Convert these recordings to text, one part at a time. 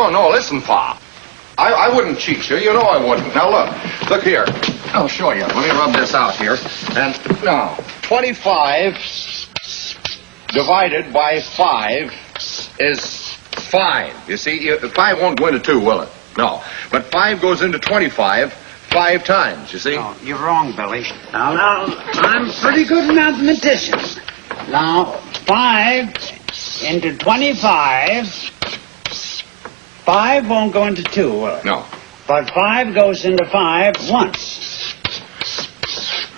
Oh, no, listen, Pa. I wouldn't cheat you. You know I wouldn't. Now, look here. I'll show you. Let me rub this out here. And now, 25 divided by 5 is 5. You see, 5 won't go into 2, will it? No. But 5 goes into 25 5 times, you see? No, you're wrong, Billy. Now, I'm pretty good mathematician. Now, 5 into 25, 5 won't go into 2, will it? No. But 5 goes into 5 once.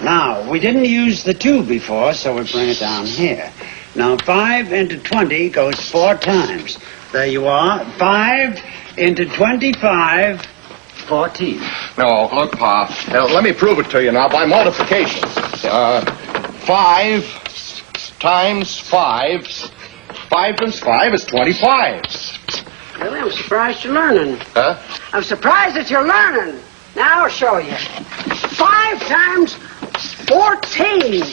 Now, we didn't use the 2 before, so we bring it down here. Now, 5 into 20 goes 4 times. There you are. 5 into 25, 14. No, look, Pa. Let me prove it to you now by multiplication. 5 times 5. 5 times 5 is 25. Really, I'm surprised you're learning. Huh? I'm surprised that you're learning. Now I'll show you. 5 times 14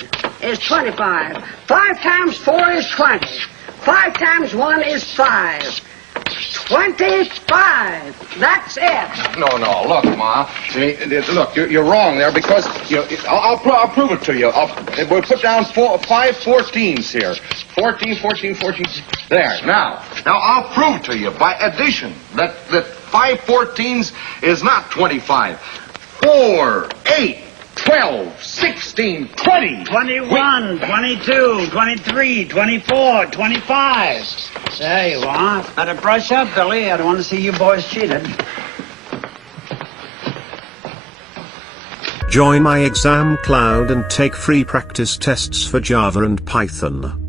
is 25. 5 times 4 is 20. 5 times 1 is 5. 25. That's it. No, look, Ma. Look, you're wrong there because I'll prove it to you. We'll put down 5 14s here. 14. There. Now I'll prove to you by addition that 5 14s is not 25. 4, 8, 12, 16, 20. 21, 22, 23, 24, 25. There you are. Better brush up, Billy. I don't want to see you boys cheated. Join my exam cloud and take free practice tests for Java and Python.